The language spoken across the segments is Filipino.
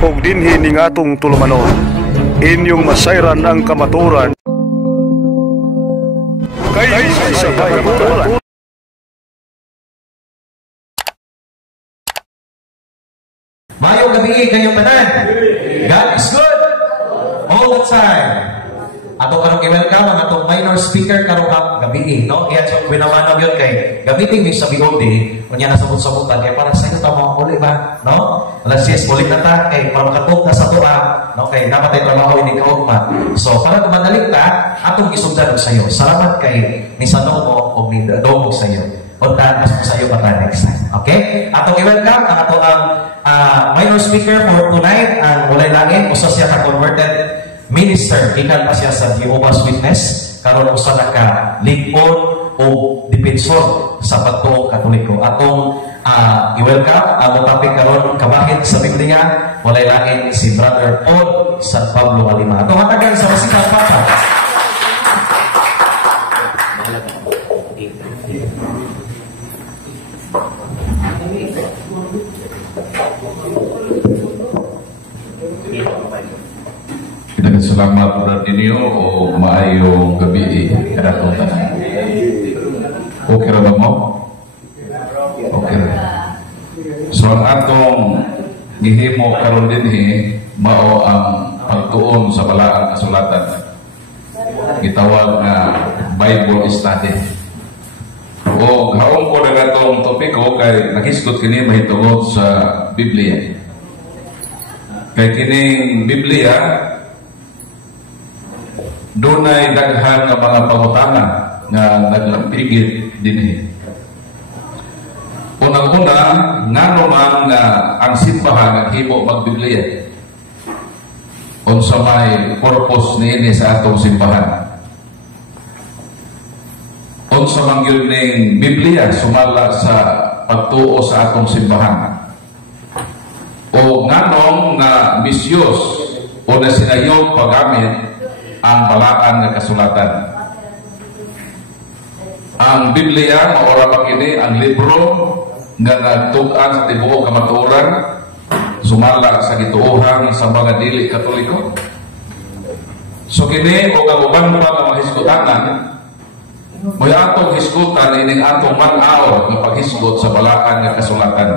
ug dinhi ning atong tulumanon. Inyong masayran ang kamaturan kay sa kamaturan. Mayong gabi kayong tanan. God is good all the time. Ato karong i-welcome ang atong minor speaker karong gabi, no? Kaya so pinamanaw yun kay gamitin ni sa Bigode, kunya na sabot-sabotan kay para sa ito tama uli ba, no? Alas 10 ulit na ta kay para makatug na sa tuwa, no? Kay dapat ay trabaho ini kaugma. So para madalik ta, atong isugdan sa iyo. Salamat kay ni Sanomo o ni Domo sa iyo. Punta mas mo sa iyo para next time. Okay? Atong i-welcome ang atong minor speaker for tonight, ang walay langit, usa siya ka converted minister, ikan pa siya sa Jehovah's Witness, karon usa na ka lingkod o dipensor sa pagtuo Katoliko. Atong i-welcome ang topic karon kabahid sa Biblia, walay langit si Brother Paul San Pablo Alima. Atong hatagan sa masikang papa. Salamat po ninyo o maayong gabi kada itong tanan. Okay ra ba mo? Okay ra. So ang atong gihimo karon dinhi mao ang pagtuon sa balaang kasulatan. Gitawag na Bible study. O haon ko na itong topiko kay nakisgot kini mahitungod sa Biblia. Kay kining Biblia dunay daghan nga mga pangutana nga naglampigit dinhi. Unang-una, ngano man nga ang simbahan naghimo mag-Biblia. Unsa may purpose niini sa atong simbahan? Unsa man gyud ning Biblia sumala sa pagtuo sa atong simbahan? O nganong na misyos o na sinayong paggamit ang balaan nga kasulatan. Ang Biblia maora pa kini ang libro nga nagtug-an sa tibuok kamatuoran sumala sa gituohan sa mga dili Katoliko. So kini o kauban pa nga mahisgutanan moy atong hisgutan ining atong man-aw nga paghisgot sa balaan nga kasulatan.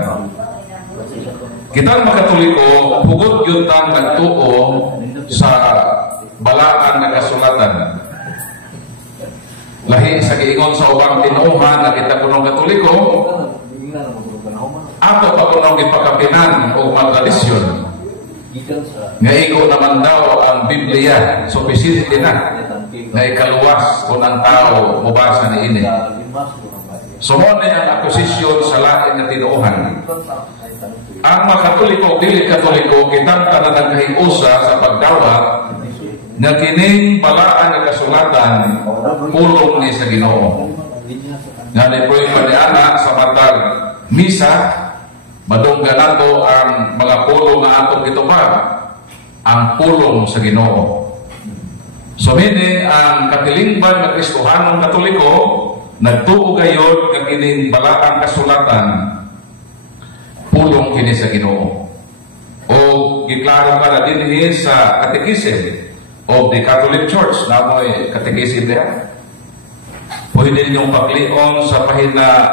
Kita mga Katoliko hugot gyud tang nagtuo sa balaan na kasulatan. Lahi sa giingon sa ubang tinuohan na kita kunong Katoliko, ato pa kunong ipakapinan o tradisyon nga igo naman daw ang Biblia sufficiente na na ikaluwas kung ang tao mubasa ni ini. So mo ang akusisyon sa lain na tinuohan. Ang mga Katoliko, dili Katoliko, kitang na nagkahiusa sa pagdawat na kining balaan nga kasulatan pulong ni sa Ginoo. Nga ni-pray pa ni Ana sa matag misa, madunggan nato ang mga pulong nga atong gitubag, ang pulong sa Ginoo. So meaning, ang katilingban na Kristohanong Katoliko, nagtuo gayod nga kining balaan kasulatan, pulong kini sa Ginoo. O giklaro ka na dinhi sa katekism of the Catholic Church na mo'y katekisin niya. Pwede ninyong paglion sa pahina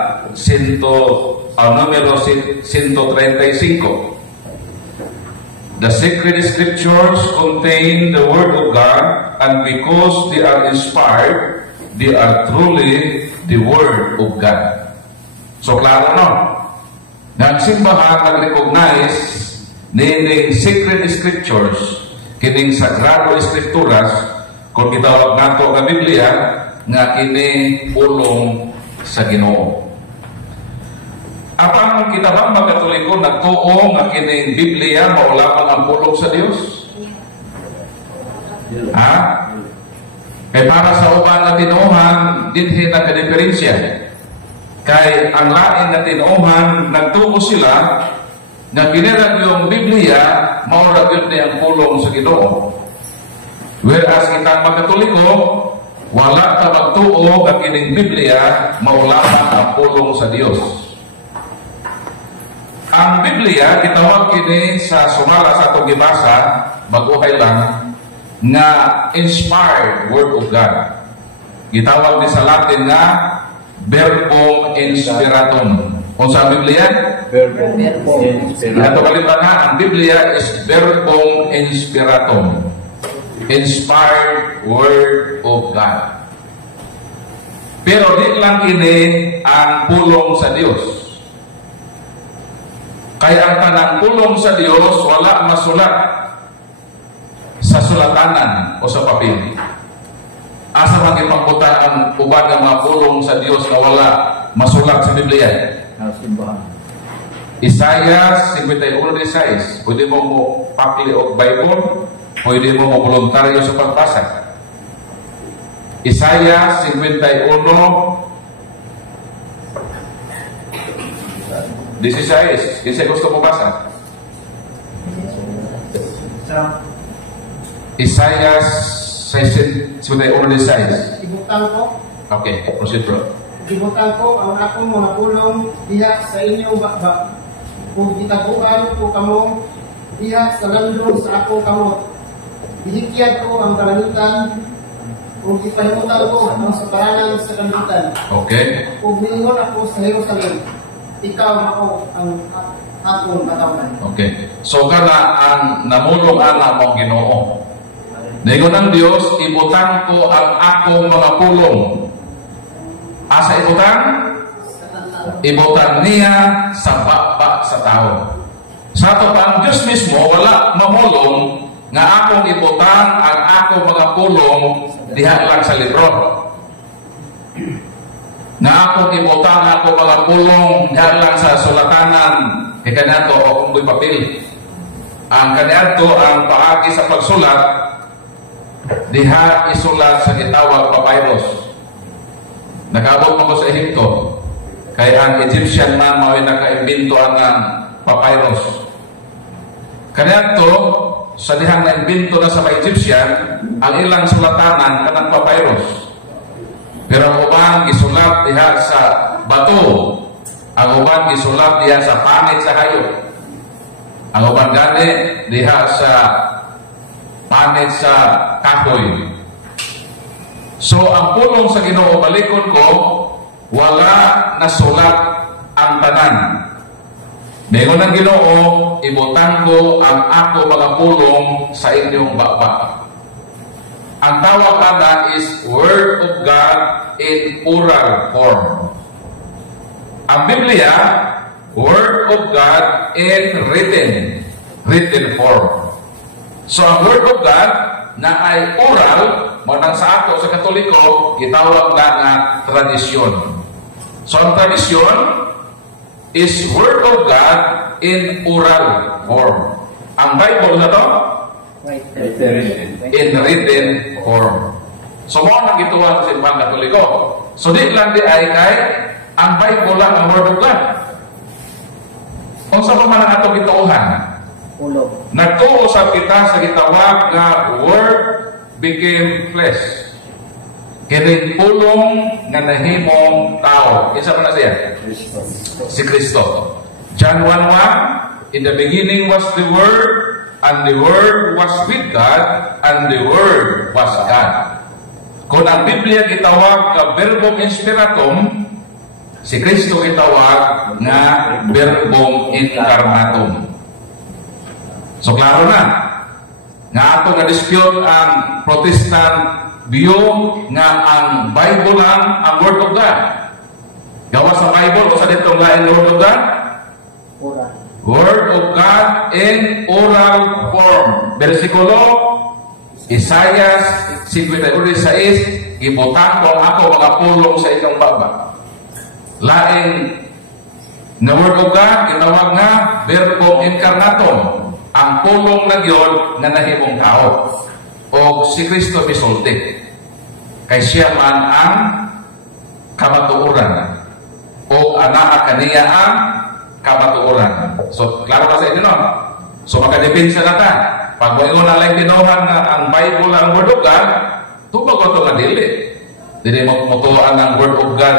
numero 135. The sacred scriptures contain the word of God, and because they are inspired, they are truly the word of God. So klaro no? Nang simbahan nag-recognize nining sacred scriptures, kining sagrado eskripturas, kung gitawag nato nga Biblia, nga kini pulong sa Ginoo. Apang kita bang mga Katoliko nagtuo nga kining Biblia maulapan ang pulong sa Dios? Ha? Kay para sa uban na tinuohan, dinhi na ka-diferensya. Kay ang lain na tinuohan, nagtuo sila na kinirag yung Biblia, maurag yun niya ang pulong sa Ginoo. Whereas kitang mga Katoliko, wala ka magtuo ang kining Biblia, maulapan ang pulong sa Dios. Ang Biblia, gitawag kini sa sumala sa atong gibasa, baguhay lang, nga inspired Word of God. Gitawag ni sa Latin nga verbum inspiratum. Kung sa Biblia, verbum inspiratum. Ato kalimutan na, ang Biblia is verbum inspiratum. Inspired Word of God. Pero di lang ini ang pulong sa Dios. Kaya ang tanang pulong sa Dios wala masulat sa sulatanan o sa papel. Asa man ipangbutan ang uban ng mga pulong sa Dios na wala masulat sa Biblia? Isaiah 51:6. Pwede mo pakli og Bible, pwede mo voluntaryo sa pagbasa. Isaiah 51:16. Kinsa gusto mo basa? Isaiah 51:16. Ibutang ko. Okay, proceed bro. Ibutang ko ang akong mga pulong diha sa inyong bakbak. Kung gitaguan ko kamo diha sa landong sa akong kamot. Bihikyag ko ang kalangitan. Kung ipahimutan ko ang sabaranan sa kalangitan. Okay. Kung miingon ako sa Jerusalem, ikaw ako ang akong katawan. Okay. So kana ang namulong ana mo Ginoo. Ningon ng Dios, ibutang ko ang akong mga pulong. Asa ibutang? Ibutang niya sa bakbak sa tao. Sa ato pa ang Diyos mismo, wala mamulong nga akong ibutang ang akong mga pulong diha lang sa libro. Nga akong ibutang ang akong mga pulong diha lang sa sulatanan kay kanato o kung may papel. Ang kanato ang paagi sa pagsulat diha isulat sa gitawag papyrus. Nag-abot mo ko sa Ehipto. Kaya ang Egyptian man mawin naka-imbento ang papyrus. Kanato sa dihang na-imbento na sa mga Egyptian, ang ilang sulatanan kanang papyrus. Pero ang uban gisulat diha sa bato. Ang uban gisulat diha sa pangit sa hayop. Ang uban gani diha sa panit sa kahoy. So, ang pulong sa Ginoo, balikon ko, wala nasulat ang tanan. Ngayon ng Ginoo, ibutang ko ang ako mga pulong sa inyong bakbak. Ang tawag na is Word of God in oral form. Ang Biblia, Word of God in written form. So, ang Word of God na ay oral, manang sa ato sa Katoliko, gitawag na nga tradisyon. So, ang tradisyon is Word of God in oral form. Ang Bible na to? In written form. So, mo nang gituwa sa Simbang Katoliko. So, di lang di ay kay ang Bible lang ang Word of God. Kung sa pa man ang atong gituuhan, nagtuusap kita sa gitawag na Word became flesh. Kining pulong nga nahimong tao. Isa pa na siya? Si Kristo. John 1:1, in the beginning was the Word, and the Word was with God, and the Word was God. Kung ang Biblia gitawag na verbum inspiratum, si Kristo gitawag nga verbum incarnatum. So, klaro na. Nga ato nga dispute ang Protestant view nga ang Bible lang ang Word of God. Gawa sa Bible, o sa ditong lain Word of God? Oral. Word of God in oral form. Versikulo, Isaiah 51:6, ibutang ko ako mga pulong sa inyong bakbak. Laing na Word of God, ginawag nga verbum incarnatum. Ang pulong na yun na nahimong tao. O si Kristo misulti. Kay siya man ang kamatuuran. O anak kaniya ang kamatuuran. So, klaro ba sa inyo, no? So, makadepinsa na ta. Pag mo na lang tinuhan na ang Bible ang Word of God, tubag ko ito madili. Hindi mo mutuan ang Word of God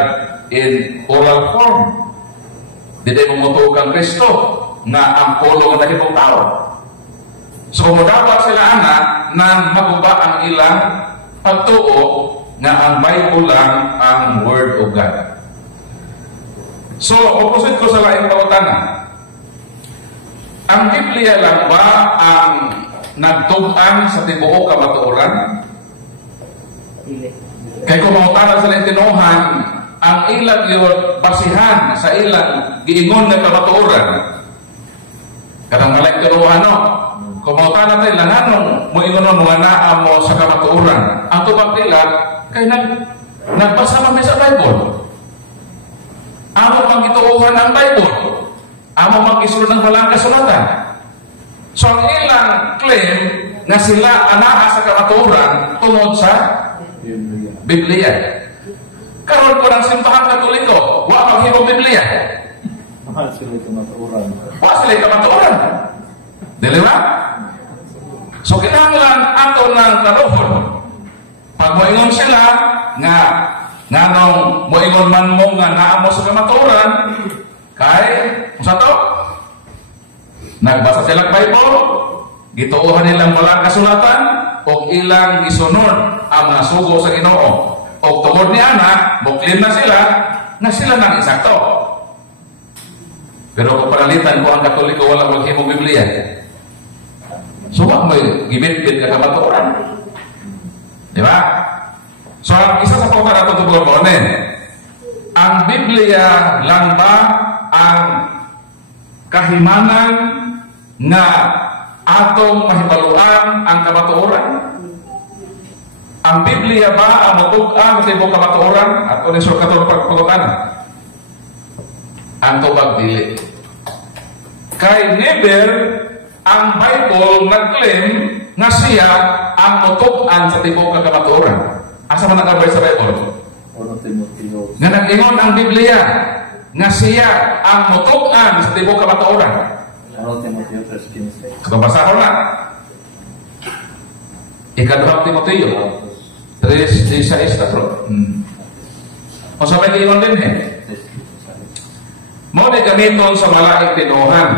in oral form. Hindi mo mutuan ang Kristo. nga ang pulo nga nahimong tao. So mudawa sila ana na maguba ang ilang pagtuo nga ang Bible lang ang Word of God. So opposite ko sa laing pangutana. Ang Biblia lang ba ang nagtug-an sa tibuok kamatuoran? Kay kung mangutana sa laing tinuhan, ang ilang yun basihan sa ilang giingon na kamatuoran. Kadang malaking tinuhan, no? Kung mangutana tayo, langanong mo ingon mo mga naa mo sa kamatuoran. Ang tubag nila, kay nagbasa kami sa Bible. Amo mang ituuhan ang Bible. Amo mang isulod ng walang kasulatan. So ang ilang claim na sila anaa sa kamatuoran tungod sa Biblia. Karon ko ng simbahan Katoliko, wa maghimong Biblia. Mahal sila kamatuoran. Wa sila kamatuoran. Dili ba? So kinahanglan ato ng kaluhon. Pag moingon sila nga nganong moingon man mo nga naa mo sa kamatuoran, kay usa to? Nagbasa sila Bible, gituohan nilang walang kasulatan o ilang gisunod ang mga sugo sa Ginoo. O tungod ni ana, muklim na sila nang isakto. Pero kung paralitan ko ang Katoliko wala maghimong Biblia, suwag mo gibit-bit ka kamatuoran. Di ba? So, isa sa pagkakas na tutubugan mo, ang Biblia lang ba ang kahimanan nga atong mahibaluan ang kamatuoran? Ang Biblia ba ang matug-an sa tibok kamatuoran? At kung isur katong pagpagkutan? Ang tubag dili. Kay never ang Bible nag-claim na siya ang matug-an sa tibok kamatuoran. Asa man nag-abay sa Bible? Nga nag-ingon ang Biblia nga siya ang matug-an sa tibok kamatuoran. Kabasa ko na. Ikaduhang Timoteo 3:16 tatlo. O sa may ingon din mo ni gamiton sa malaing tinuhan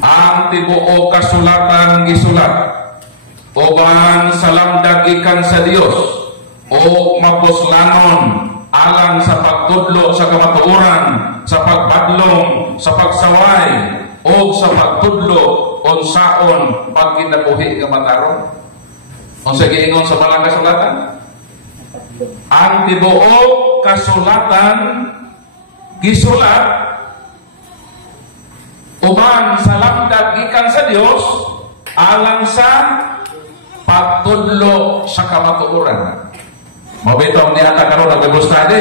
ang tibuok kasulatan gisulat uban sa lamdag ikan sa Dios o mapuslanon alang sa pagtudlo sa kamatuoran, sa pagbadlong, sa pagsaway o sa pagtudlo unsaon pagkinabuhi nga mataron. Unsa giingon sa malang kasulatan? Ang tibuok kasulatan gisulat uban sa lamdag gikan sa Dios alang sa pagtudlo sa kamatuoran. Mabitaw ni ata karon ang Bible study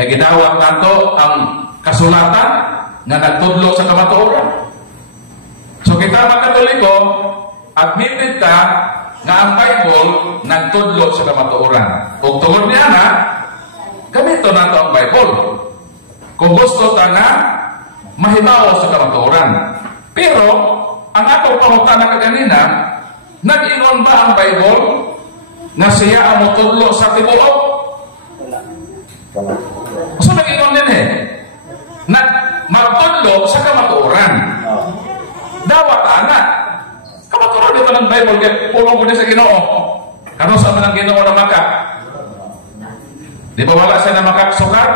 kay ginawag nato ang kasulatan nga nagtudlo sa kamatuoran. So kita mga Katoliko, admitted ka nga ang Bible nagtudlo sa kamatuoran. Kung tungod niya na, gamito nato ang Bible. Kung gusto ta nga mahibaw sa kamatuoran. Pero ang atong pangutana kaganina, nag-ingon ba ang Bible na siya ang mutudlo sa tibuok? So nag-ingon din na magtudlo sa kamatuoran. Dawat anak. Kamatuoran di ba ng Bible? Pulong ko din sa Ginoo. Kano sa manang Ginoo na maka? Di ba wala siya na makaksukat?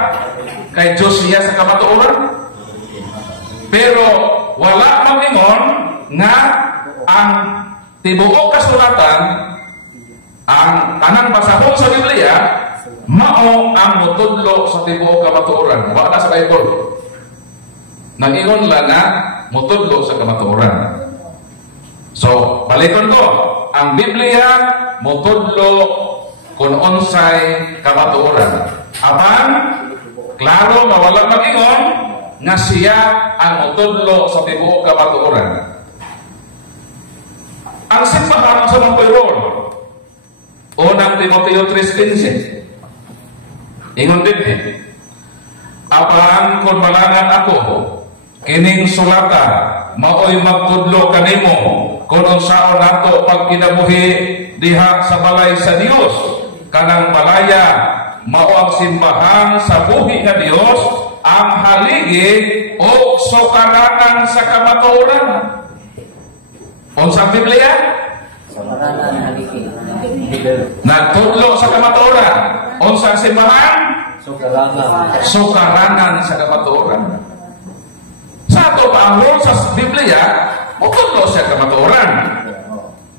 Kay Diyos siya sa kamatuoran? Pero wala mag-ingon nga ang tibuok kasulatan, ang tanang basahon sa Biblia, mao ang mutudlo sa tibuok kamatuoran. Wala sa Bible. Nag-ingon lang nga mutudlo sa kamatuoran. So, balikon ko, ang Biblia mutudlo kung unsay kamatuoran. Apan, klaro mawala mag-ingon nga siya ang mutudlo sa tibuok kamatuoran. Ang simbahan sa Montpellier, unang Timoteo 3:15. Ingon din apan kung malangan ako, kining sulata, maoy magtudlo kanimo, kung unsaon nato pag kinabuhi diha sa balay sa Dios, kanang balaya, mao ang simbahan sa buhi nga Dios, ang haligi o sukaranan sa kamatuoran. Unsang Biblia? Nagtudlo sa kamatuoran. Unsang simbahan? Sukaranan sa kamatuoran. Sa ato paangon sa Biblia, mutudlo sa kamatuoran.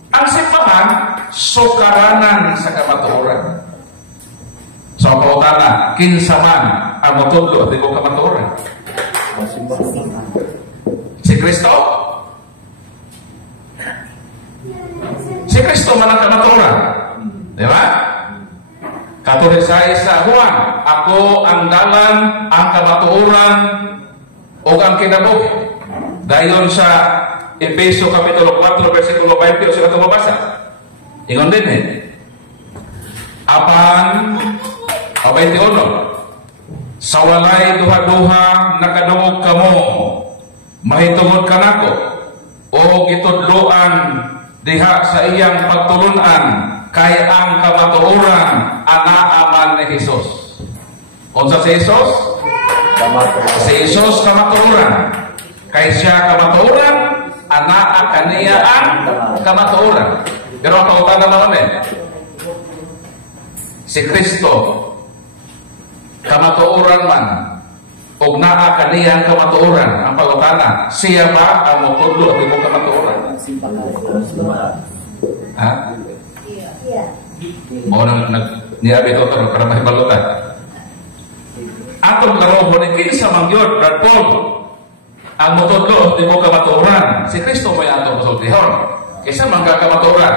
Ang simbahan, sukaranan sa kamatuoran. So, pautana, kinsa man ang mutudlo di mo kamatuoran? Si Kristo? Si Kristo man ang kamatuoran. Di ba? Katulad sa Juan, ako ang dalan, ang kamatuoran, o ang kinabuhi. Dayon sa Efeso Kapitulo 4, versikulo 20, o sila tumabasa. Ingon din Apan, 21, sa walay duha-duha nakadungog kamo, mahitungod ka nako, o gitudloan diha sa iyang pagtulunan, kay ang kamatuoran, anaaman ni Jesus. Unsa si Jesus? Si Jesus kamatuoran. Kay siya kamatuoran, anaa kaniya ang kamatuoran. Pero ang pautana naman si Kristo kamatuoran man, ug naa kaniya ang kamatuoran. Ang pautana, siya ba ang mutudlo at imong kamatuoran? Ha? O niabi ito para mahibalutan. Atong larobo ni kinsa mangyod, Brad Paul, ang mutudlo at imong kamatuoran. Si Kristo may atong masultihon. Kaysa magkakamatuoran.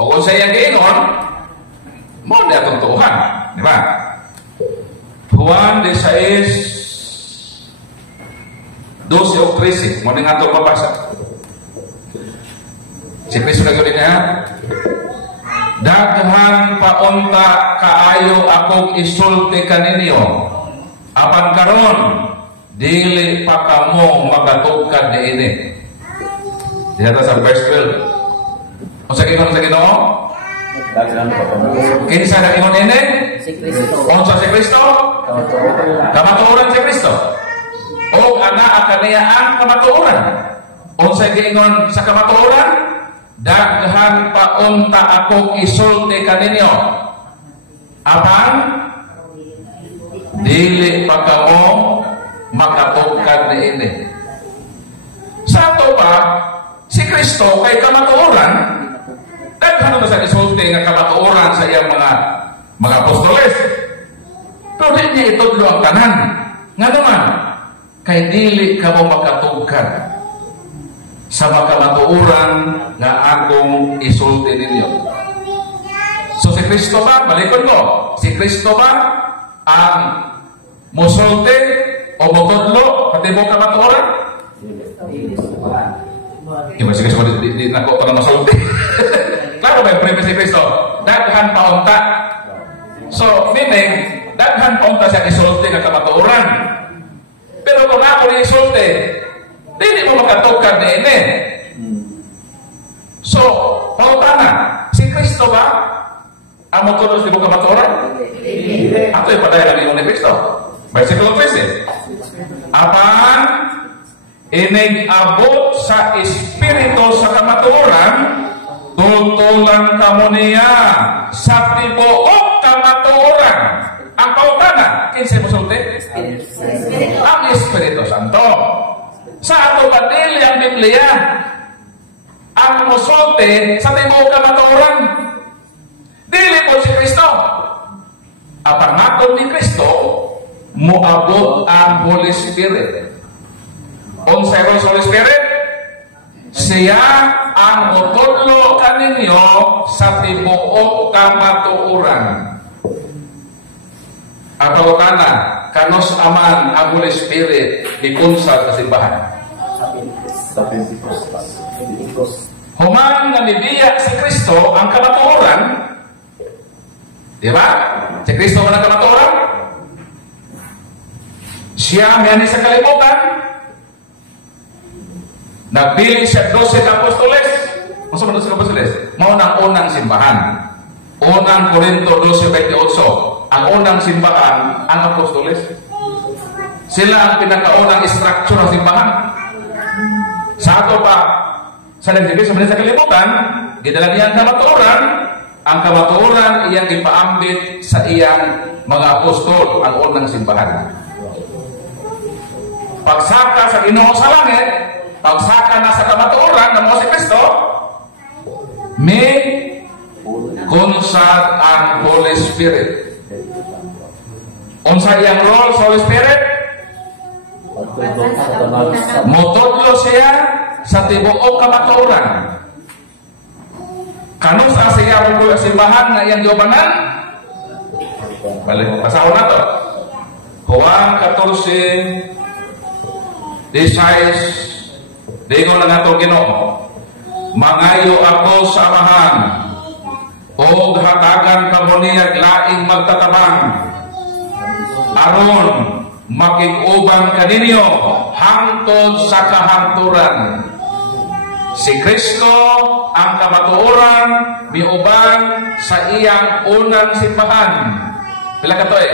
O kung sa iyang giingon, mo na atong tuuhan. Di ba? Juan 16, 12 o 13. Mo nga itong mabasa. Si Kristo nagawin niya, daghan paunta kaayo akong isulti kaninyo. Apan karon, dili pa kamo magatugkad niini. Dito sa verse 12. O sa Ginoo? Kinsa na ingon ini? Si Kristo. Unsa si Kristo? Kamatuoran si Kristo. O ana kaniya ang kamatuoran. Unsa giingon sa kamatuoran? Daghan pa unta ako isulti kaninyo. Apan dili pa kamo makatugkad niini. Sa ato ba si Kristo kay kamatuoran? Daghan na sa isulti nga kamatuoran sa iyang mga apostoles. Pero di niya itudlo ang tanan. Nga naman, kay dili ka mo makatugkad sa makamatuoran nga akong isulti ninyo. So si Kristo ba, balikon mo, si Kristo ba ang musulti o mutudlo pati mo kamatuoran? Yung si Kristo di nako para masulti. Klaro ba yung premise si Kristo? Daghan paunta. So, meaning, daghan paunta siya isulti ng kamatuoran. Pero kung ako ni isulti, hindi mo makatugkad na ini. So, paunta na, si Kristo ba ang mutulog si mga kamatuoran? Ato yung padayalan ni Kristo. Versikulo 13. Apan, inig-abot sa Espiritu sa kamatuoran, tutulan kamo niya sa tibuok kamatuoran. Ang pautana, kinsa musulti? Ang Espiritu Santo. Sa ato badili ang Biblia, ang musulti sa tibuok kamatuoran. Dili po si Kristo. Apang naton ni Kristo, muabot ang Holy Spirit. Unsay Holy Spirit? Siya ang mutudlo kaninyo sa tibuok kamatuoran. Ataw kana, kanos aman ang Holy Spirit ikunsa sa simbahan. Sa Pentecost. Human na nibiya si Kristo ang kamatuoran. Di ba? Si Kristo ang kamatuoran. Siya miyani sa kalibutan. Nagpili siya 12 apostoles. Masa man 12 apostoles? Mao nang unang simbahan. Unang Korinto 12:28. Ang unang simbahan ang apostoles. Sila ang pinakaunang structure ng simbahan. Sa ato pa, sa nagdibig sa kalibutan, gidala niya ang kamatuoran. Ang kamatuoran iyang ipaambit sa iyang mga apostol, ang unang simbahan. Pagsaka sa Ginoo sa langit, pagsaka na sa kamatuoran ng mga si Kristo, may consult ang Holy Spirit. Unsa iyang role sa Holy Spirit? Motodlo siya sa tibuok kamatuoran. Kano sa siya ang simbahan na iyang giubanan? Balik, pasahon na to. Juan 14, 16, dingon na nga Ginoo, mangayo ako sa amahan, o hatagan kamo niya laing magtatabang, aron makig-ubang kaninyo hangtod sa kahangturan. Si Kristo ang kamatuoran miubang sa iyang unang simbahan. Pila ka tuig?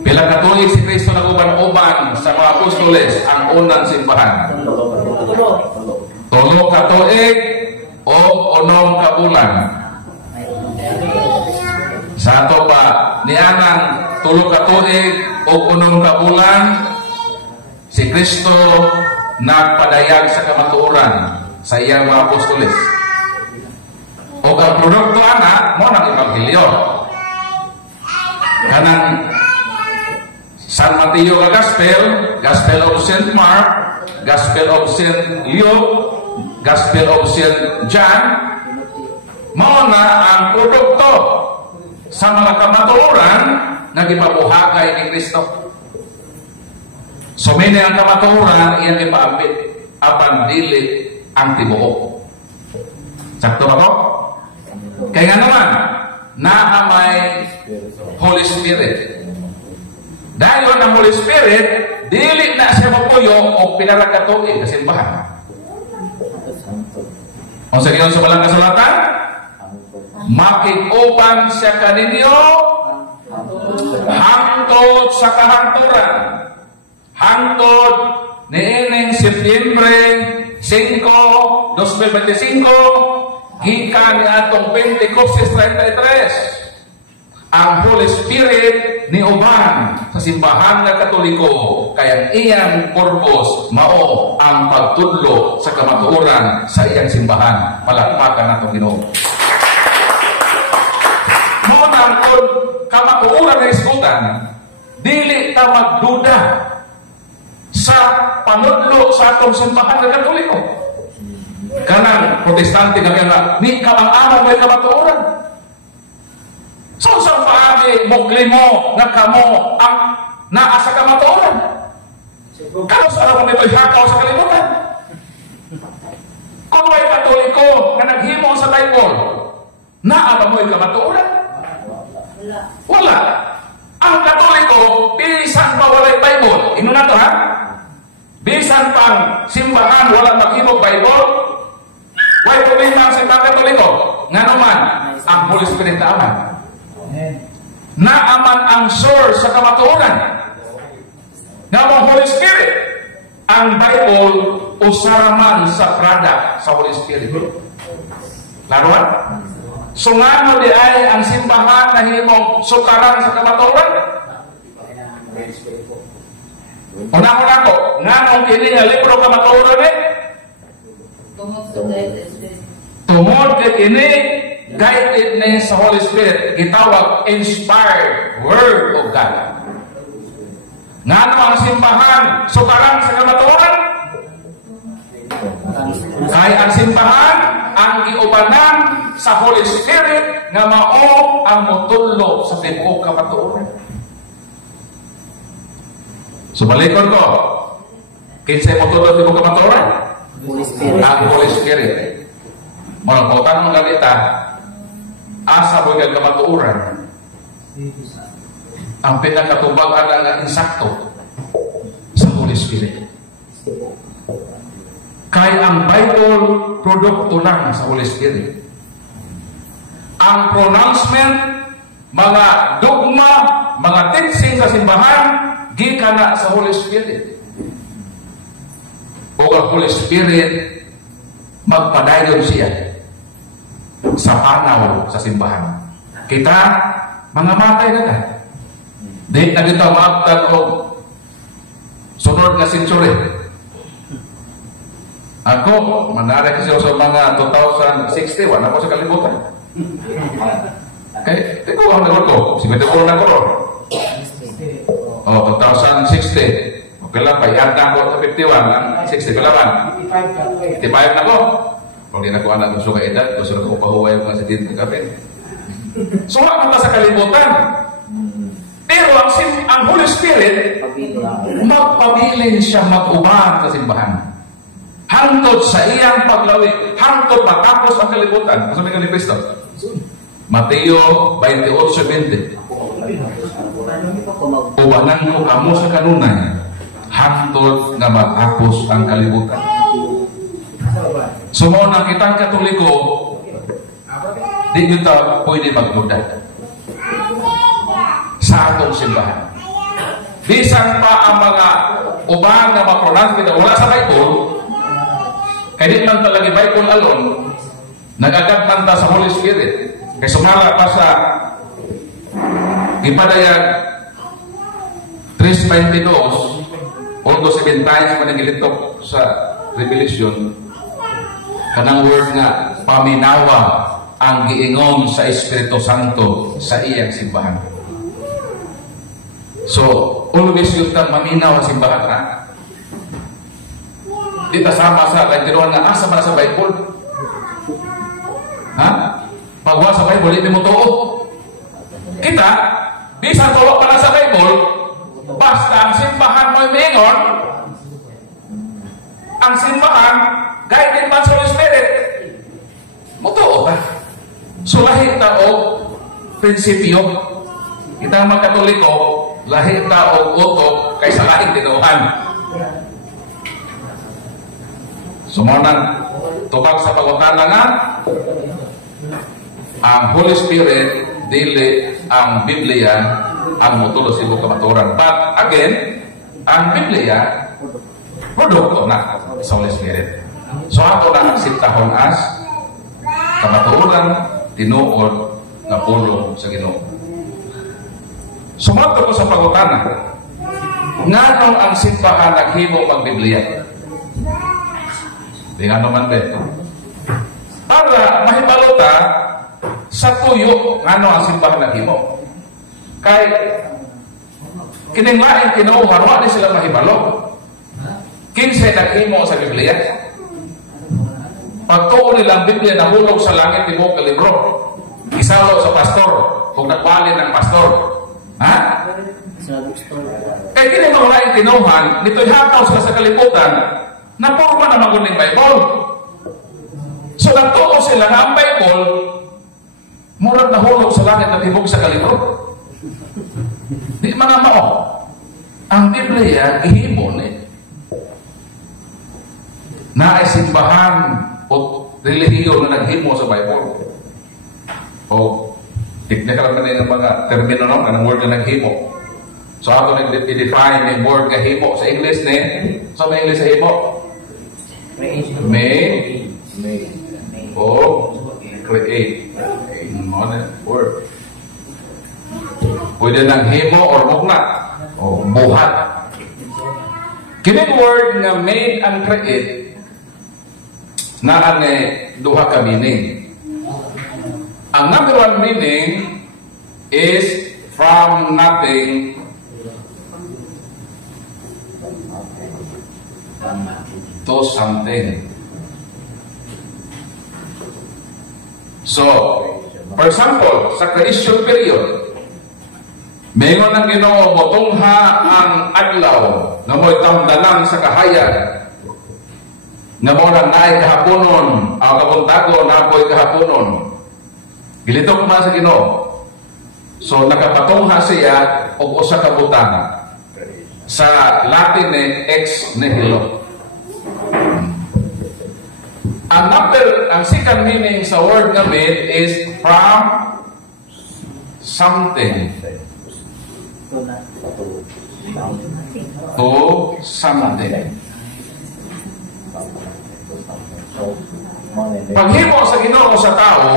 Pila ka tuig si Kristo naguban-uban sa mga apostoles ang unang simbahan? 3 ka tuig o 9 ka bulan. Sa ato pa nianang 3 ka tuig o 9 ka bulan, si Kristo nagpadayag sa kamatuoran sa iyang mga apostoles. O ang produkto ana mo ng Ebanghelyo. Kanang San Mateo nga Gospel, Gospel of St. Mark, Gospel of St. Luke, Gospel of St. John, mao na ang produkto sa mga kamatuoran na gipabuhatay ni Kristo. Sumini ang kamatuoran iyang ipaambit apan dili ang tibuok. Sakto ba ko? Kaya nga naman, naamay Holy Spirit. Dahil ang Holy Spirit, dili na siya mapuyo o pinaragatuin sa simbahan. O sa inyo sa walang kasulatan, makikupan siya kaninyo hangtod sa kahangturan. Hangtod niining Setyembre 5, 2025, gikan ni atong Pentecostes 33. Ang Holy Spirit ni uban sa simbahan nga Katoliko, kaya iyang purpose mao ang pagtudlo sa kamatuoran sa iyang simbahan. Palakpakan nato Ginoo. Mao nang kamatuoran nga isgutan, dili ta magduda sa panudlo sa atong simbahan nga Katoliko. Kanang Protestante nga ni kamang-amang may kamatuoran. So sa paagi muglimo nga kamo ang naa sa kamatuoran. Kano sa araw may paghakaw sa kalibutan? Kung may Katoliko nga naghimo sa Bible, naa ba mo'y kamatuoran? Wala. Ang Katoliko, bisan pa walay Bible. Ino na to ha? Bisan pang simbahan walang maghimog Bible, way problema ang simbahan Katoliko. Nga naman, ang Holy Spirit na aman. Naaman ang source sa kamatuoran. Nga ang Holy Spirit, ang Bible usaraman sa product sa Holy Spirit. Laruan? So nga mo di ay ang simbahan na himong sukaran sa kamatuoran? Una-una ko, nga nung kini nga libro kamatuoran tungod kay kini guided ni sa Holy Spirit, gitawag inspired Word of God. Nga ang simbahan sukaran sa kamatuoran? Kay ang simbahan ang giubanan sa Holy Spirit nga mao ang mutudlo sa tibuok kamatuoran. So balikon ko, kinsay mutudlo sa tibuok kamatuoran? Ang Holy Spirit. Mga kautan ng galita, asa mo yung kamatuoran? Ang pinakatubagan na insakto sa Holy Spirit. Kaya ang Bible, produkto lang sa Holy Spirit. Ang pronouncement, mga dogma, mga teaching sa simbahan, gikan na sa Holy Spirit. O ang Holy Spirit, magpadayon siya sa panaw sa simbahan. Kita, mga matay na na. Di na kita maabtan o sunod nga century. Ako, manara kasi sa mga 2060, wala ko sa kalibutan. Okay, tiko ang nagod ko. 54 na ko ron. O, 2060. Okay lang, payat na ako sa 51 lang. 60 pala man. 55 na ko. Kung di na ko anak gusto ka edad, gusto na ko pahuway mga sa din ng kape. So, wala sa kalibutan. Pero ang Holy Spirit, magpabilin siya mag-uban sa simbahan. Hangtod sa iyang paglawi, hangtod matapos ang kalibutan. Ano sabi ni Kristo? Mateo 28:20. Ubanan mo amo sa kanunay, hangtod nga matapos ang kalibutan. Sumo na kitang Katoliko, di kita pwede magduda sa atong simbahan. Bisan pa ang mga uban na mapronounce kita wala sa Bible, kaya di man talaga Bible alone, nagagad man ta sa Holy Spirit. Kaya sumala pa sa ipadayag 3:22, although 7 times managilitok sa Revelation, kanang word nga, paminawa ang giingon sa Espiritu Santo sa iyang simbahan. So, always yung maminaw ang simbahan, ha? Di ta sama sa katiruan nga, asa man sa Bible? Ha? Pagwa sa Bible, hindi mo tuo. Kita, bisan tuwa pa na sa Bible, basta ang simbahan mo imingon, ang simbahan, guided man sa Holy Spirit, mutuo ka. So, lahi tao, prinsipyo. Kita ang mga Katoliko, lahi tao, utok, kaysa lahing tinuhan. Sumunang tubag sa pagutana nga, ang Holy Spirit, dili ang Biblia, ang mutulo sa ibang kamaturan. But again, ang Biblia, produkto na sa Holy Spirit. So ako na aksiptahon as kamaturan, tinuod, na pulong sa Ginoo. Sumunod ko sa pagutana, nganong ang simbahan naghimo mag-Biblia? Di nga naman din. Para mahibalota sa tuyo, ano ang simbahan naghimo? Kay kininglaing kinuuhan, wala sila mahibalo. 15 naghimo sa Biblia. Pagtuon nilang Biblia nahulog sa langit tibok ka libro. Isalo sa pastor, kung nagwali ng pastor. Ha? Kaya kini mga kinuuhan, nito'y hataw sila sa kalibutan, napurma na maguling Bible. So nagtuo sila na ang Bible, murag nahulog sa langit na tibok sa kalibro. Di man na mao. Ang Biblia, ihimon eh. Na ay simbahan o relihiyon na naghimo sa Bible. O, technical na ng mga termino no, ng word na naghimo. So, ato nag-define yung word na himo. Sa English ni, so may English sa himo? May. O, create. Word. Pwede ng himo or mukna. O, buhat. Kining word na made and create, na duha ka meaning. Ang number one meaning is from nothing to something. So, for example, sa creation period, mayroon ng Ginoo motungha ang adlaw na mo'y tamdalan sa kahayan na mo nang naay kahaponon, ang kabuntago na apoy kahaponon. Gilito ko man sa Ginoo. So, nakapatungha siya o usa ka butang. Sa Latin ex nihilo. Ang second meaning sa word na made is from something. To something. Paghimo sa Ginoo sa tao,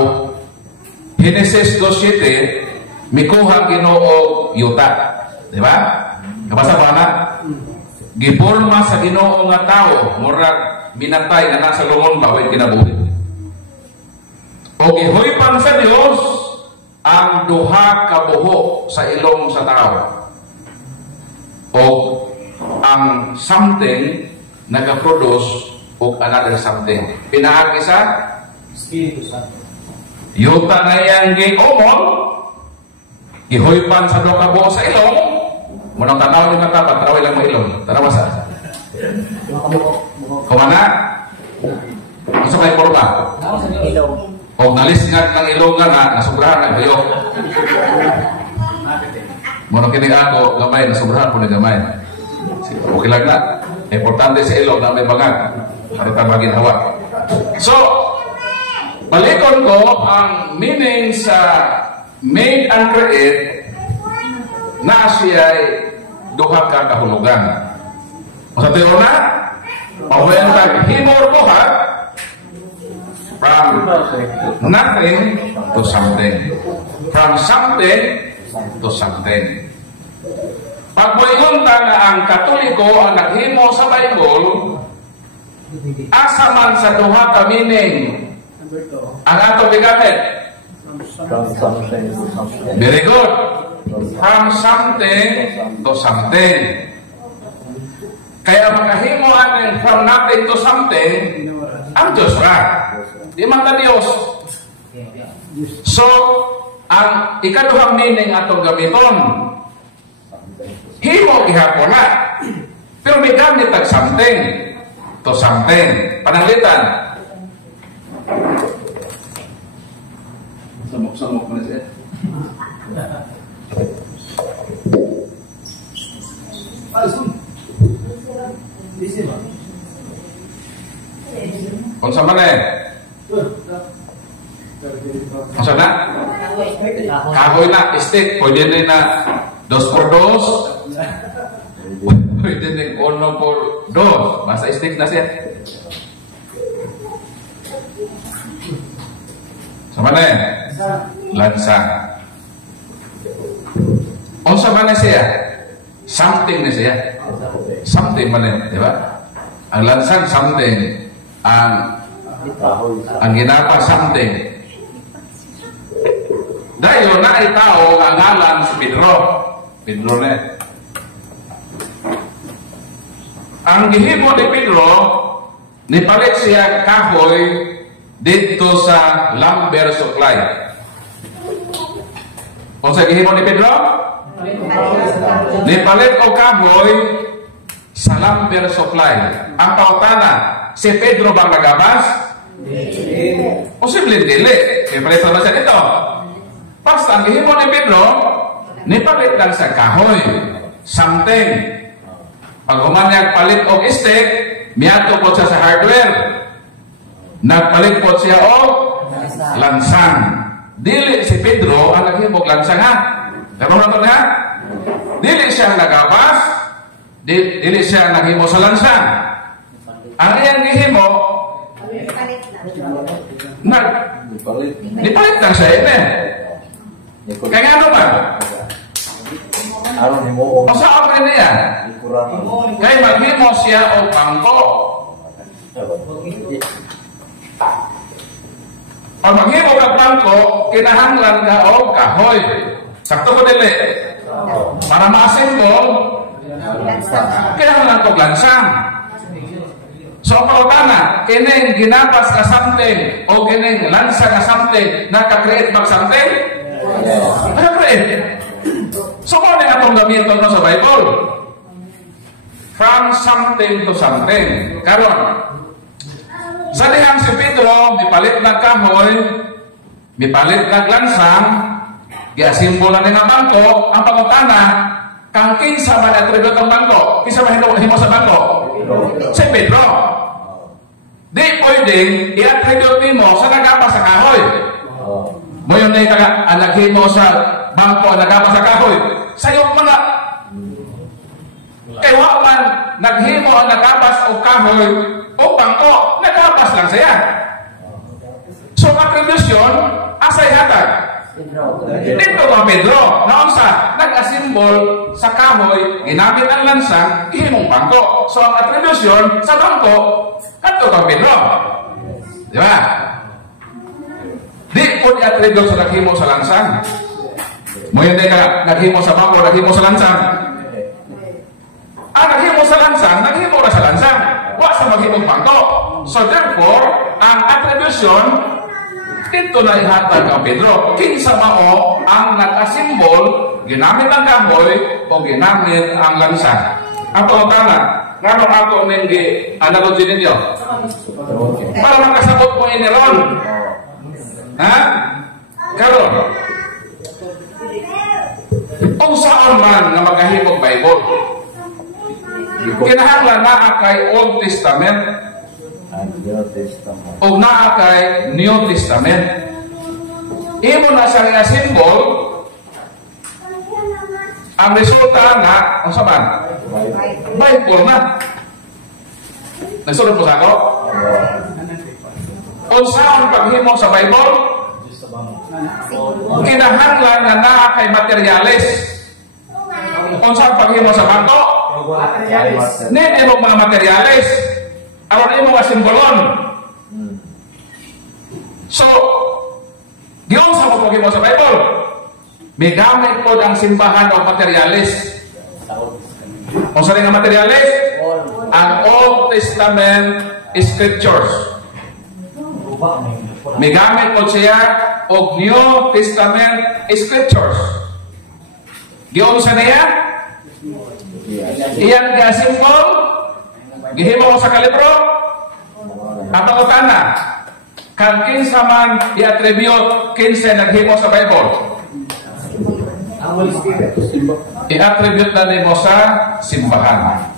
Genesis 2:7, mikuha Ginoo yuta. Di ba? Kabasa ba na? Giporma sa Ginoo nga tao, murag minatay na nasa lungon ba, way kinabuhi. O gihoypan sa Dios ang duha ka buho sa ilong sa tao. O ang something nagaproduce o another something. Pinaagi sa Espiritu Santo. yuta na yang giomon, gihoypan sa duha ka buho sa ilong, munang tanaw ni mata, patraway lang mo ilong. Tanawa sa kumana? Isa may porma? O nalisngat ng ilong nga na, nasubrahan ng bayok. Munang kinig ako, gamay, nasubrahan po na gamay. Okay lang na. Importante sa ilong na may bangag. Para tamagin hawa. So, balikon ko ang meaning sa made and create na siya'y duha ka kahulugan. O sa tiro na, when himor ko ha, from nothing to something. From something to something. Pagbuingon ta nga ang Katoliko ang naghimo sa Bible, asa man sa duha ka meaning ang ato gigamit. Very good. From something to something. Kaya makahimo aning from nothing to something ang Diyos ra. Di man ta Dios. So, ang ikaduhang meaning atong gamiton, himo gihapon na. Pero may gamit ang something to something. Pananglitan. Samok-samok mo na siya. Unsa man eh? Unsa na? Kahoy na, stick. Pwede rin na 2x2. Pwede rin 1x2. Basta stick na siya. Unsa man eh? Lansa. Unsa man siya? Something na siya. Something man eh, di ba? Ang lansang something, ang ginapa something. Dahil na ay tao ang ngalan si Pedro. Pedro na. Ang gihimo ni Pedro, nipalit siya kahoy dito sa lumber supply. Kung sa gihimo ni Pedro, nipalit o kahoy sa lumber supply. Ang pautana, si Pedro bang nagabas? Posible dili. Kaya palit na siya dito. Basta ang gihimo ni Pedro, nipalit lang sa kahoy. Something. Pag humanyag palit o stick, miyato po siya sa hardware. Nagpalit po siya o lansang. Dili si Pedro ang naghimog lansang ha. Karoon na ito na ha? Dili siya nagabas, dili siya naghimo sa lansang. Ang iyang gihimo, nipalit lang siya yun eh. Kaya ano ba? O saan ba niya? Kaya maghimo siya o bangko. Pag maghimo ka bangko, kinahanglan ka o kahoy. Sakto ko dili. Para ma-assemble, kinahanglan ko lansang. So, pautana, kining ginapas ka something o kining lansa ka something, naka-create bang something? Naka-create. So, kung ano nga itong gamiton mo sa Bible? From something to something. Karon, sa dihang si Pedro, mipalit ng kahoy, mipalit ng lansang, giasimbol na nga bangko, ang pangutana, kang kinsa man attribute ang bangko, kinsa man himo sa bangko? Si Pedro. Di pwedeng i-attribute mo sa nagapa sa kahoy. Mo yun na yung naghimo sa bangko ang nagapa sa kahoy. Sa iyong mga Kaya wa man naghimo ang nagabas o kahoy o bangko, nagabas lang siya. So attribution, asay hatag. Dito ba Pedro? Naunsa, nag-asimbol sa kahoy, ginamit ang lansang, ihimong bangko. So ang attribution sa bangko, kanto ba Pedro? Di ba? Di po i-attribute sa naghimo sa lansang. Mo yun ka, naghimo sa bangko, naghimo sa lansang. Naghimo sa lansang, naghimo na sa lansang. Wa sa maghimong bangko. So therefore, ang attribution, dito na ihatag ang Pedro. Kinsa mao ang nag-asimbol, ginamit ang kahoy, o ginamit ang lansang. Ang pangutana, ngano ako nindi analogy ninyo? Para makasabot mo ini ron. Ha? Karon. Kung saan man nga magahimog Bible, kinahanglan naa kay Old Testament o naa kay New Testament. Imo na sa symbol, ang resulta na, ang saban? Bible na. Nagsulod po sa ako? Kung saan paghimo sa Bible, kinahanglan na naa kay materialis. Kung saan paghimo sa bangko, hindi mo mga materialis. Aron imo nga simbolon. So, diyon sa paghimo sa Bible, may gamit po ang simbahan o materialis. Kung saan nga materialis? Ang Old Testament Scriptures. May gamit po siya o New Testament Scriptures. Diyon sa niya? Iyan nga simbol, gihimo ko sa kalibro, ang pangutana, kan kinsa man i-attribute kinsa naghimo sa Bible. I-attribute na nimo sa simbahan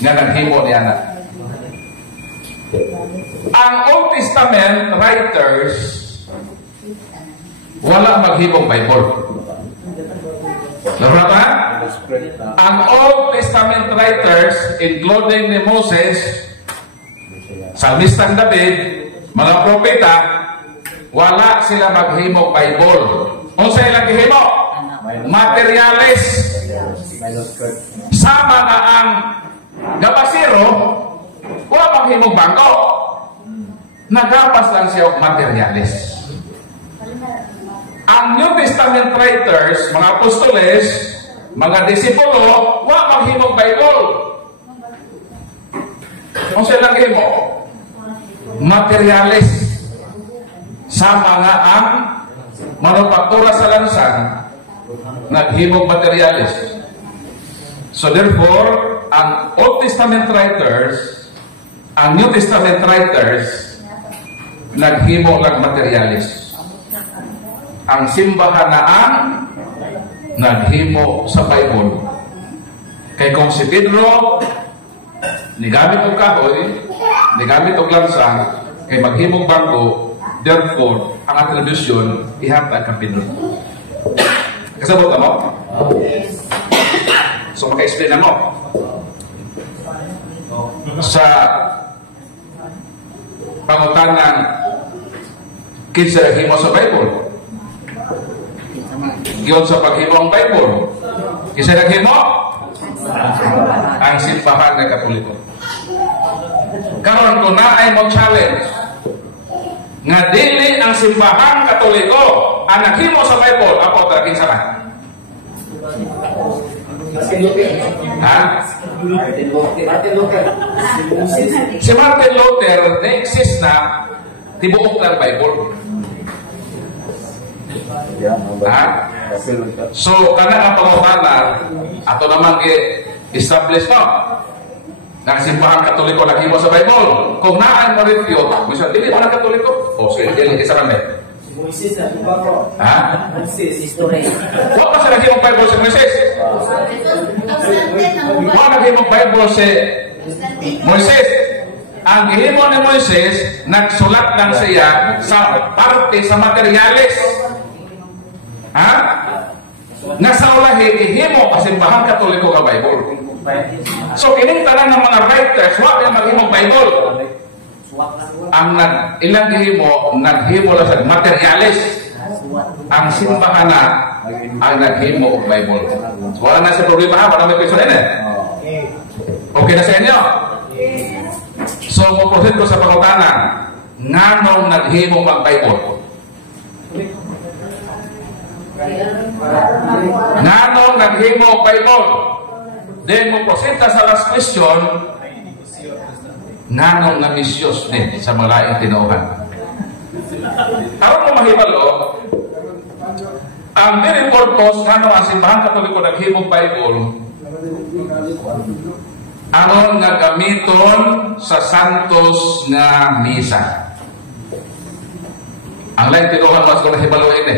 nga naghimo niya na. Ang Old Testament writers wala maghimong Bible. Laro ba? Ang Old Testament writers, including ni Moses, Salmistang David, mga propeta, wala sila maghimong Bible. Kung sa ilang gihimo? Materialis. Sama na ang gabasiro, wala maghimong bangko. Nagapas lang siya materialis. Ang New Testament writers, mga apostoles, mga disipulo, wa maghimong Bible. Kung silang himo, materialis. Sama nga ang manufaktura sa lansan, naghimong materialis. So therefore, ang Old Testament writers, ang New Testament writers, naghimo lang materialis. Ang simbahan na ang naghimo sa Bible. Kay kung si Pedro nigamit og kahoy, nigamit og lansang, kay maghimong bangko, therefore ang attribution ihatag kay Pedro. Kasabot mo? So maka-explain na mo. Sa pangutanang kinsa naghimo sa Bible. Giyon sa paghimo ang Bible. Kinsa naghimo? Ang simbahan ng Katoliko. Karon ko na ay mo challenge nga dili ang simbahan Katoliko ang naghimo sa Bible. Ako talagang sana. Ha? Si Martin Luther na-exist na tibuok ng Bible. Ha? So, kana ang pangunahan ato naman i-establish no na simbahan Katoliko naghimo sa Bible. Kung naan mo refute, misal dili mo na Katoliko, o sige, dili isa kami. Moises na iba ko. Ha? Moises, history. Wa pa sa naghimo Bible si Moises. Wa naghimo Bible si Moises. Ang gihimo ni Moises, nagsulat lang siya sa parte sa materialis. Ha? nga sa ulahi ihimo ang simbahan Katoliko nga Bible. So kining tanan ng mga writers wa na maghimong Bible. Ang ilang gihimo naghimo lang sa materialis. Ang simbahan na ang naghimo og Bible. So, wala na sa problema ha, wala may question din. Okay na sa inyo? So mo-proceed ko sa pangutana, nganong naghimo mag Bible? Nganong naghimo og Bible? Then mo proceed sa last question, nganong na misyos din sa mga laing tinuohan. Aron mo mahibalo, ang very purpose nganong ang simbahan Katoliko naghimo og Bible, aron nga gamiton sa santos nga misa. Ang laing tinuohan mas ko nahibalo ini.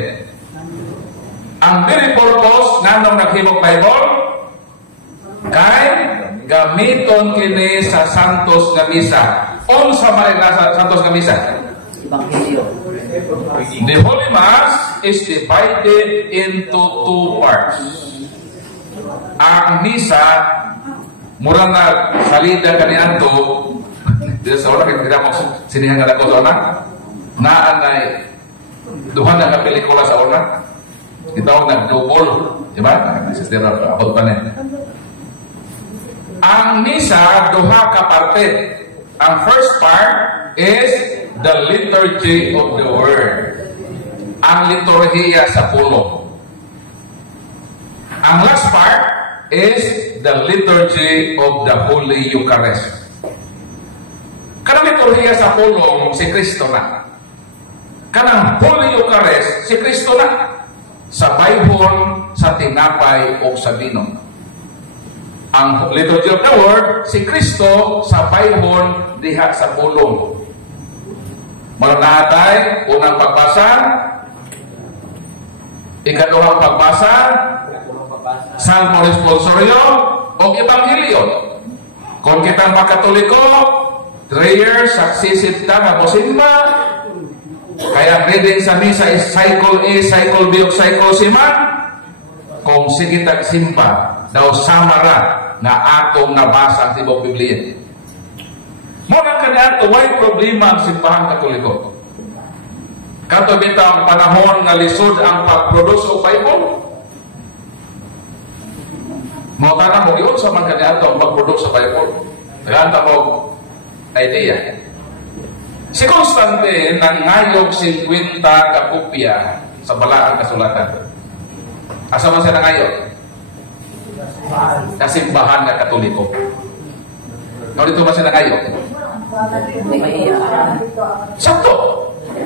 Ang very purpose nganong naghimo og Bible kay gamiton kini sa santos nga misa. Unsa man sa santos nga misa? Ebanghelyo. The Holy Mass is divided into two parts. Ang misa mura na salida kaniadto dito sa oras kita mo sinihan nga dako sa oras naanay duha na ka pelikula sa oras kita na double, di ba? Sister abot pa na. Ang misa duha ka parte. Ang first part is the liturgy of the word. Ang liturhiya sa pulong. Ang last part is the liturgy of the Holy Eucharist. Kanang liturhiya sa pulong si Kristo na. Kanang Holy Eucharist si Kristo na. Sa bayhon, sa tinapay o sa vino. Ang liturgy of the word, si Kristo sa bayhon diha sa pulong. Maranatay, unang pagbasa, ikaduhang pagbasa, Salmo responsorio o Ebanghelyo. Kung kita Katoliko, prayer, successive ta nga posimba, kaya reading sa misa is cycle A, cycle B, o cycle C man. Kung sige tagsimba, daw samara na atong nabasa ang tibok Biblia. Muna kanya ito, why problema ang simbahan Katoliko? Kato bitang panahon nga lisod ang pag-produce o Bible? Mga tanang mo, yun sa man kanya ito ang pag-produce sa Bible. Naganda mo idea. Si Constantine nangayog 50 kapupya sa balaang kasulatan. Asa man siya nangayog? Kasimbahan na Katoliko. Now dito ba siya nangayog? Maiya. Sakto!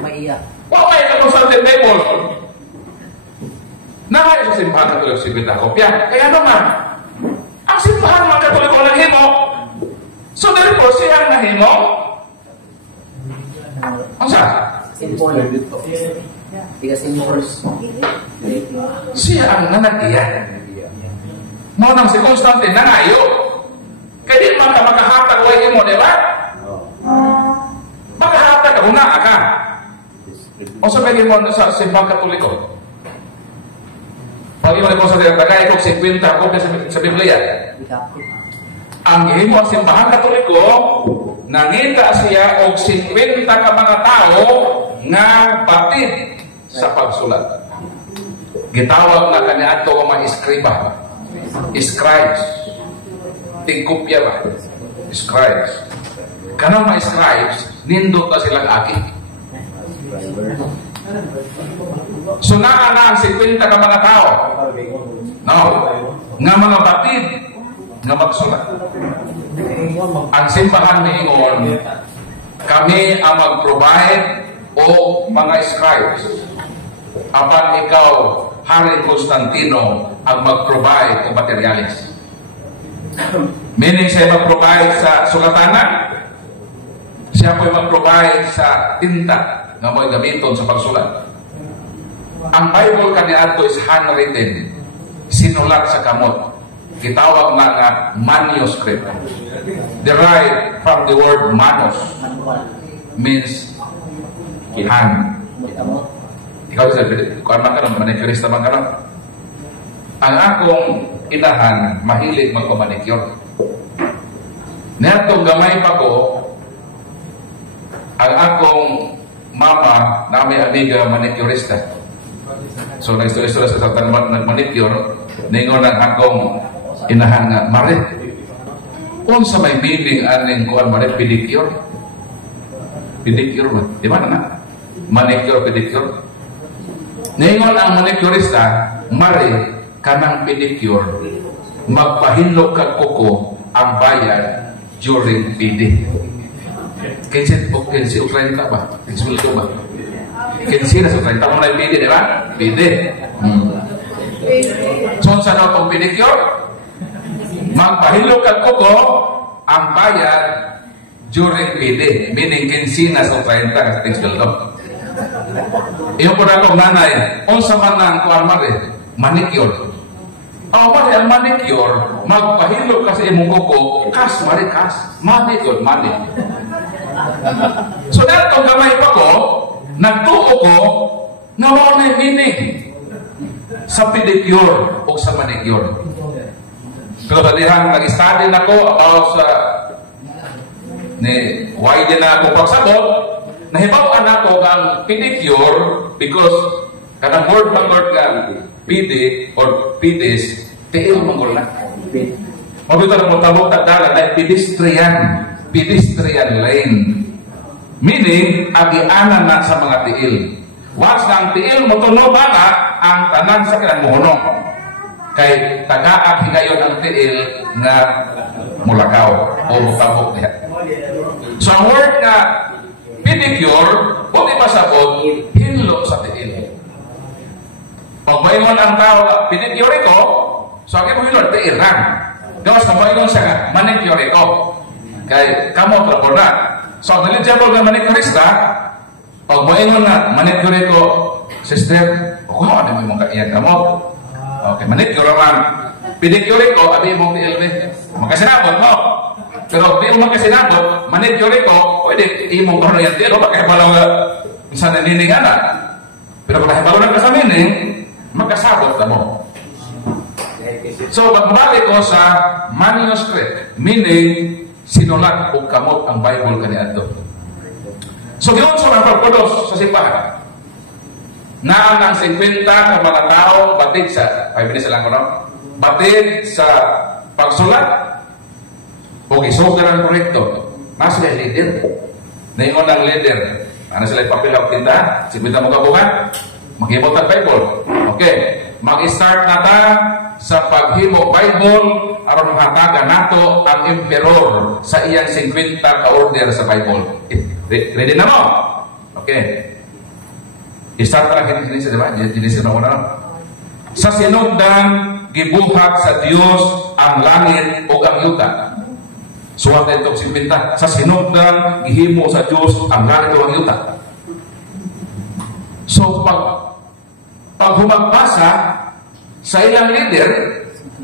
Maiya. Wala ka Constantine Bible. Nangayog sa simbahan na Katoliko 50 kapupya. Kaya naman, ang simbahan ng Katoliko naghimo. So therefore, siya nahimo. Ang saan? Simple. Tiga symbols. Siya ang nanagyan. Mo nang si Constantine nangayo. Kaya di man ka makahatag way mo, di ba? Makahatag ka, una ka. O sabihin mo sa simbang Katoliko. Pag iwan ko sa tagay ko 50 ako sa Biblia. Ang gihimo ang simbahan Katoliko, nangita siya og 50 ka mga tao nga batid sa pagsulat. Gitawag na kanya ato ang mga iskriba. Scribes. Tingkopya ba? Scribes. Kanang mga scribes, nindot na silang aki. So naa na ang 50 ka mga tao. No. Nga mga batid nga magsulat. Ang simbahan niingon, kami ang mag-provide o mga scribes. Apan ikaw, Hari Constantino, ang mag-provide o materialis. Meaning siya mag-provide sa sulatanan, siya po mag-provide sa tinta na may gamiton sa pagsulat. Ang Bible kaniadto is handwritten, sinulat sa kamot. Gitawag na nga manuscript. Derived from the word manus, means hand. Ikaw sa kuan man karon, manifesta man karon. ang akong inahan mahilig magpamanicure. Niyatong gamay pa ko, ang akong mama na may amiga manicurista. So nag-istorya sa nag-manicure, ningon ang akong inahan nga, Marit, unsa may meaning aning kuan Marit, pedicure? Pedicure ba? Di ba na? Manicure, pedicure. Ningon ang manicurista, Marit, kanang pedicure, magpahinlog kag kuko ang bayad during PD. Kinsi o 30 ba? Kinsi ba? Kinsi na sa 30 mo na yung PD, di ba? PD. So, saan ako pong pedicure? Magpahilog kag kuko ang bayad during PD. Meaning, kinsi na sa 30 kasi kinsi ko. Iyo po na akong nanay, unsa man ang kuwan manicure. Mari ang manicure, magpahilog kasi imong kuko, kas, manicure, money. So dato gamay pa ko, nagtuo ko, nga mao na meaning sa pedicure o sa manicure. Pero dalihan, nag-study na ko about sa why din na ako pagsabot, nahibawan ako ang pedicure because kanang word kang PD or PDs, tiil mong na. Mabito na mong tagdalan ay pedestrian lane. Meaning, agianan na sa mga tiil. Once na ang tiil mo tuno baka, ang tanan sa kanang muhunong. Kay taga-ak higayon ang tiil na mulakaw o mutabok niya. So ang word na pedicure, o di pasabot, hinlo sa tiil. Pagbayon ang tao, pedicure ko, so akin mo hinlo, tiiran. Diwas pagbayon siya nga, manicure ko. Kay kamo trapor na. So ang eligible na manicurista, pagbayon na, manicure ko, sister, ano mo yung kaiyan kamo? Okay, manicure man. Pedicure ko, abi mo tiilbe. Makasinabot mo. Pero di mo makasinabot, manicure ko, pwede imong kono yan tiil, baka ibalaw nga, minsan naniningan na. Pero kung ibalaw na ka sa meaning, magkasabot na mo. So, pagbalik ko sa manuscript, meaning, sinulat o kamot ang Bible kaniadto. So, yun sa mga pagpulos sa simbahan. Na ang 50 ka mga tao batid sa, 5 minutes lang ko, no? Batid sa pagsulat o isulat ang proyekto. Nasa sila leader. Naingon ang leader. Ano sila ipapilaw tinda? 50 mo kabukan? Maghimot ang Bible. Okay. Mag-start na ta sa paghimo Bible aron hatagan nato ang emperor sa iyang 50 ka-order sa Bible. Ready na mo? Okay. I-start na lang sa diba? Genesis na una. Sa sinugdan, gibuhat sa Dios ang langit o ang yuta. Suwat na itong 50. Sa sinugdan, gihimo sa Dios ang langit o ang yuta. So, pag humagbasa sa ilang leader,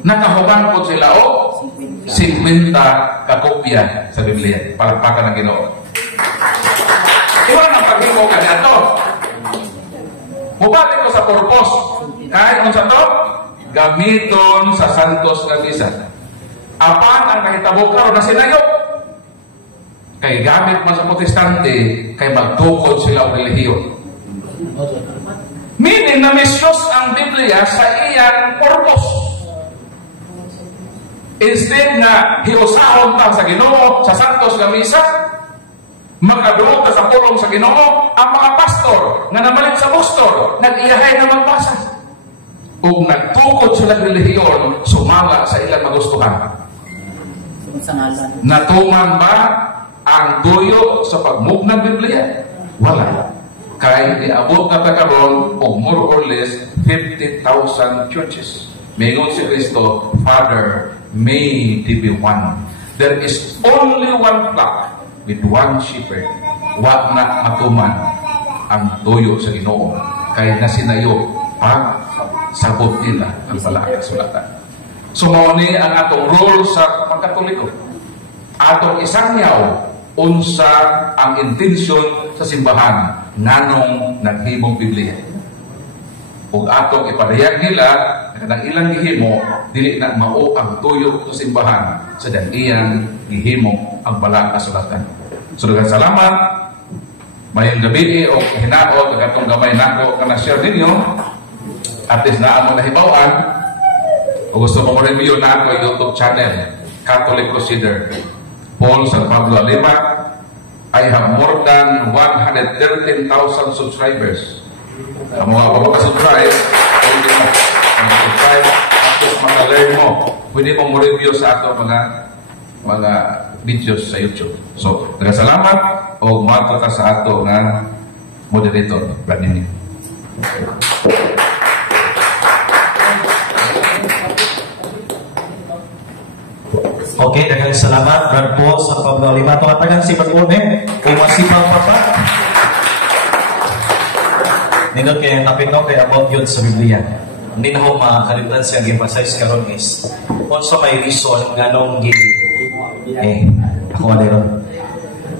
nakahuban po sila o 50 kakopya sa Biblia. Palagpakan ng Ginoo. Iwan ang paghimo ka na ito. Mubalik ko sa purpose. Kahit kung sa ito, gamiton sa Santos nga Misa. Apan ang kahitabo karon na sinayo. Kay gamit man sa protestante, kay magtukod sila o relihiyon. Meaning na misyos ang Biblia sa iyang purpose. Instead na hiusahon ta sa Ginoo sa Santos nga Misa, makaduot sa pulong sa Ginoo, ang mga pastor nga namalit sa bostor, nag-iyahay na magbasa. O nagtukod sila relihiyon, sumala sa ilang magustuhan. Natuman ba ang tuyo sa pagmugnang Biblia? Wala. Kaya niabot na takaroon o more or less 50,000 churches. Mayroon si Kristo, Father, may they be one. There is only one flock with one shepherd. Wag na matuman ang tuyo sa Ginoo. Kaya nasinayo pag sabot nila ang palaang sulatan. So mauni ang atong role sa pagkatoliko. Atong isangyaw unsa ang intensyon sa simbahan nganong naghimong Biblia. ug atong ipadayag nila kanang ilang gihimo dili na mao ang tuyok sa simbahan sa iyang gihimo ang bala kasulatan. So daghang salamat. Mayong gabi o hinaot katong gamay nako kana share ninyo. At least na amo nahibawan. O gusto mo review na ako YouTube channel Catholic Crusader Paul San Pablo Lima. I have more than 113,000 subscribers. Ang mga pagkakasubscribe, pwede mo subscribe at mag-learn mo. Pwede mo review sa ato mga videos sa YouTube. So, salamat o mato ka sa ato nga moderator, Brad Nini. Okay, daghang salamat, Brad Paul sa Pablo Lima. Tungatagan si Pag-une, kung masipang papa. Nindot kaya napino kay about yun sa Biblia. Hindi na ako makakalimutan siya emphasize karon is kung sa may reason nganong ako ron.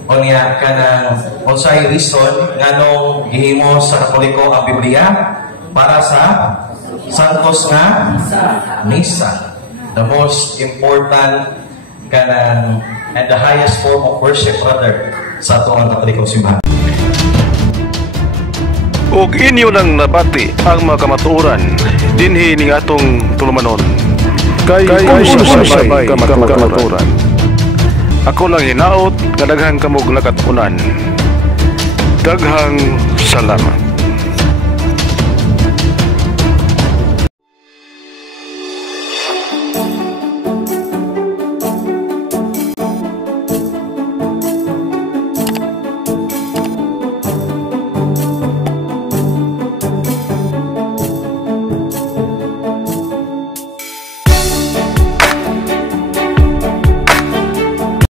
O niya ka ng kung sa reason nganong gihimo sa Katoliko ang Biblia para sa Santos nga Misa. The most important kanang and the highest form of worship rather sa atong Katolikong simbahan. Ug inyo nang nabati ang mga kamatuoran dinhi ning atong tulumanon. Kay sabay kamatuoran. Ako lang hinaot nga daghang kamog nakatunan. Daghang salamat.